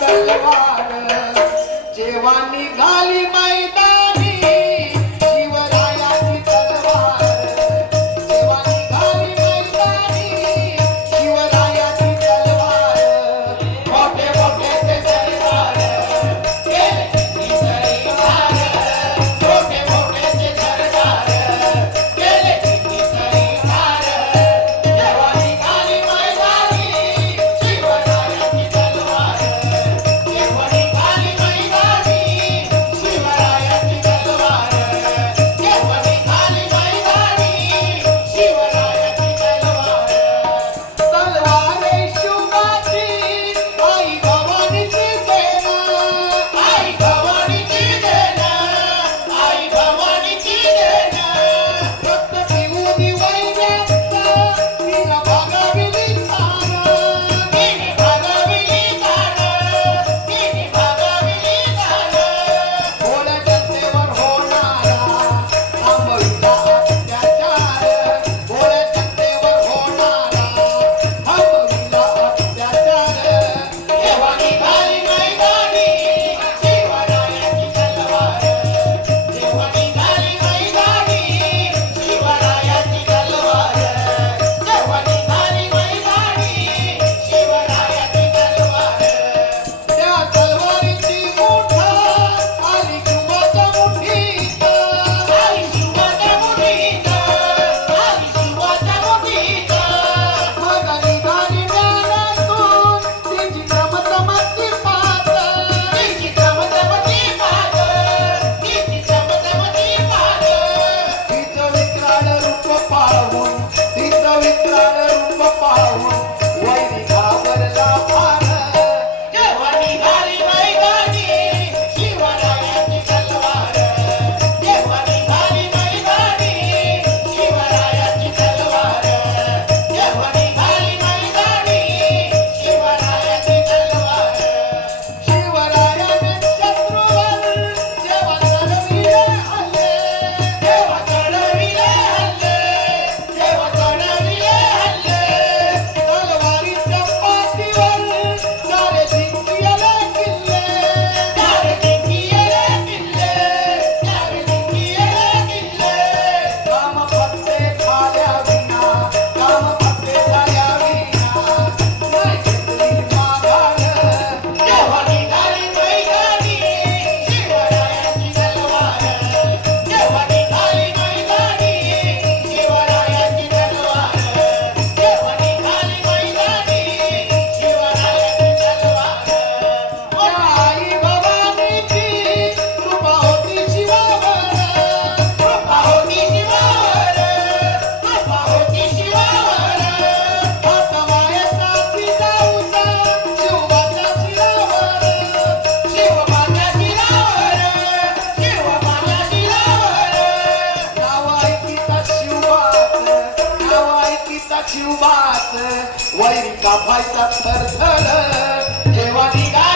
तलवार. जेव्हा निघाली मैदान शिवबाच वैरी कापायचा थरथर जेव्हा निघा